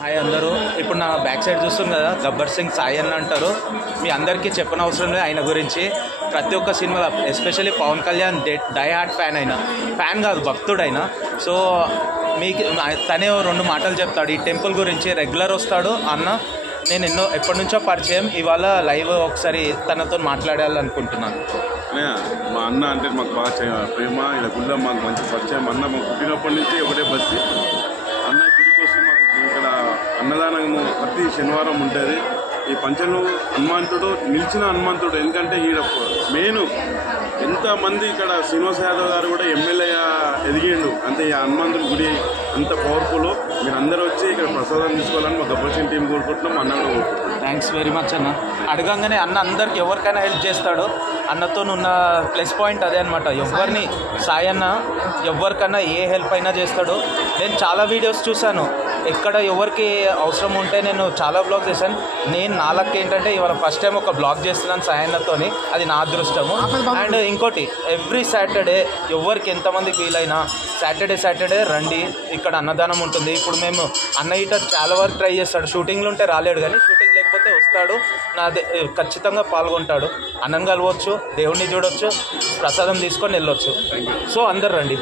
Hi అందరూ. ఇప్పుడు నా బ్యాక్ సైడ్ చూస్తుంది కదా, గబ్బర్ సింగ్ సాయి అన్న అంటారు. మీ అందరికీ చెప్పనవసరం లేదు ఆయన గురించి. ప్రతి ఒక్క సినిమాలో especially Pawan Kalyan die hard fan కాదు, భక్తుడైనా. సో మీకు తనే రెండు మాటలు చెప్తాడు ఈ టెంపుల్ గురించి. రెగ్యులర్ వస్తాడు అన్న. నేను ఎప్పటి నుంచో పరిచయం. ఇవాళ లైవ్ ఒకసారి తనతో మాట్లాడాలనుకుంటున్నాను. మా అన్న అంటే మాకు బాగా ప్రేమ. ఇలా గుళ్ళో మాకు మంచి పరిచయం. అన్న మాకు పుట్టినప్పటి నుంచి ఒకటే బస్తి. అన్న గుడి కోసం మాకు ఇక్కడ అన్నదానం ప్రతి శనివారం ఉంటుంది. ఈ పంచలు హనుమంతుడు నిలిచిన హనుమంతుడు. ఎందుకంటే ఈడ మెయిన్ ఎంతమంది ఇక్కడ శ్రీనివాస యాదవ్ గారు కూడా ఎమ్మెల్యేగా ఎదిగిండు. అంటే ఈ హనుమంతుడి గుడి అంత పవర్ఫుల్. మీరు అందరూ వచ్చి ఇక్కడ ప్రసాదం తీసుకోవాలని మా గబ్బర్ సింగ్ టీం కోరుకుంటున్నాం. అన్న కూడా కోరుకుంటున్నాం. థ్యాంక్స్ వెరీ మచ్ అన్న. అడగంగానే అన్న అందరికి ఎవరికైనా హెల్ప్ చేస్తాడు. అన్నతో ఉన్న ప్లస్ పాయింట్ అదే అనమాట. ఎవరిని సాయి అన్న ఎవరికైనా ఏ హెల్ప్ అయినా చేస్తాడు. నేను చాలా వీడియోస్ చూశాను. ఎక్కడ ఎవరికి అవసరం ఉంటే నేను చాలా బ్లాగ్ చేశాను. నేను నాలుగు ఏంటంటే ఇవాళ ఫస్ట్ టైం ఒక బ్లాగ్ చేస్తున్నాను సాయి అన్నతోని. అది నా అదృష్టము. అండ్ ఇంకోటి, ఎవ్రీ సాటర్డే ఎవరికి ఎంతమందికి వీలైనా సాటర్డే రండి. ఇక్కడ అన్నదానం ఉంటుంది. ఇప్పుడు మేము అన్న ఇట చాలా వరకు ట్రై చేస్తాడు. షూటింగ్లు ఉంటే రాలేడు, కానీ షూటింగ్ లేకపోతే వస్తాడు. ఖచ్చితంగా పాల్గొంటాడు. అన్నం కలవచ్చు, దేవుణ్ణి చూడవచ్చు, ప్రసాదం తీసుకొని వెళ్ళొచ్చు. సో అందరు రండి.